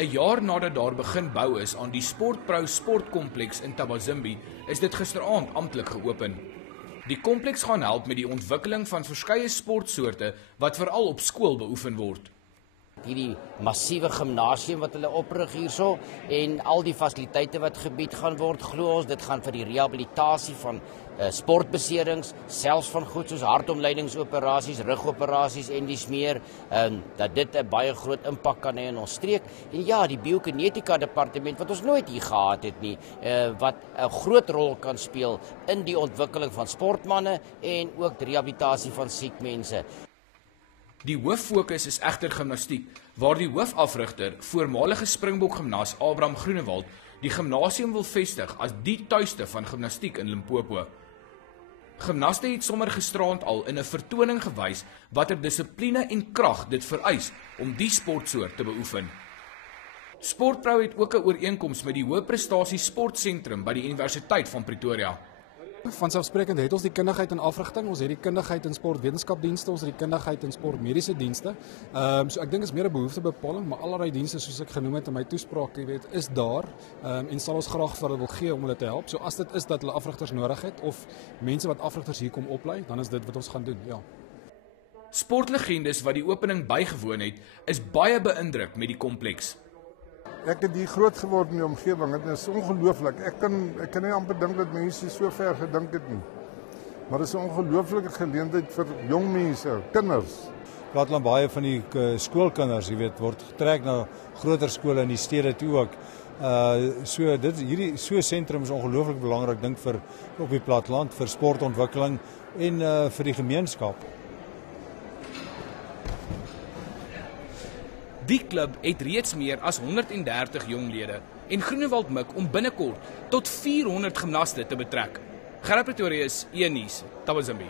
'n jaar nadat daar begin bou is aan die Sportpro sportkompleks in Thabazimbi, is dit gisteraand amptelik geopen. Die kompleks gaan help met die ontwikkeling van verskeie sportsoorte wat veral op skool beoefen word. Hierdie massiewe gimnasium wat hulle oprig hierso en al die fasiliteite wat gebied gaan word, glo ons dit gaan vir die rehabilitasie van sportbeserings, selfs van goed soos hartomleidingsoperasies, rugoperasies en dis meer, dat dit 'n baie groot impak kan hê in ons streek. En ja, die biokinetika departement wat ons nooit hier gehad het nie, wat 'n groot rol kan speel in die ontwikkeling van sportmense en ook die rehabilitasie van siek mense. Die hooffokus is egter gimnastiek, waar die hoofafrigter, voormalige Springbok gimnas Abraham Groenewald, die gimnasium wil vestig as die tuiste van gimnastiek in Limpopo. Gimnaste het sommer gisteraand al in 'n vertoning gewys watter dissipline en krag dit vereis om die sportsoort te beoefen. Sportpro het ook 'n ooreenkoms met die Hoëprestasie Sportsentrum by die Universiteit van Pretoria. Vanselfsprekend het ons die kundigheid in afrigting, ons het die kundigheid in sportwetenskapdienste, ons het die kundigheid in sportmediese dienste. So ek dink is meer 'n behoeftebepaling, maar allerlei dienste soos ek genoem het in my toespraak, jy weet, is daar en sal ons graag vir hulle wil gee om hulle te help. So as dit is dat hulle afrigters nodig het of mense wat afrigters hier kom oplei, dan is dit wat ons gaan doen, ja. Sportlegendes wat die opening bygewoon het, is baie beïndruk met die kompleks. Ek het hier groot geword in die omgewing. Dit is ongelooflik. Ek kan nie amper dink dat mense so ver gedink het nie. Maar dit is 'n ongelooflike geleentheid vir jong mense, kinders. Platteland baie van die skoolkinders, jy weet, word getrek na groter skole in die stede toe ook. So dit hierdie so sentrum is ongelooflik belangrik dink vir op die platteland vir sportontwikkeling en vir die gemeenskap. Die klub het reeds meer as 130 jonglede en Groenewald mik om binnekort tot 400 gimnaste te betrek. Gerard Pretorius, E-nuus, Thabazimbi.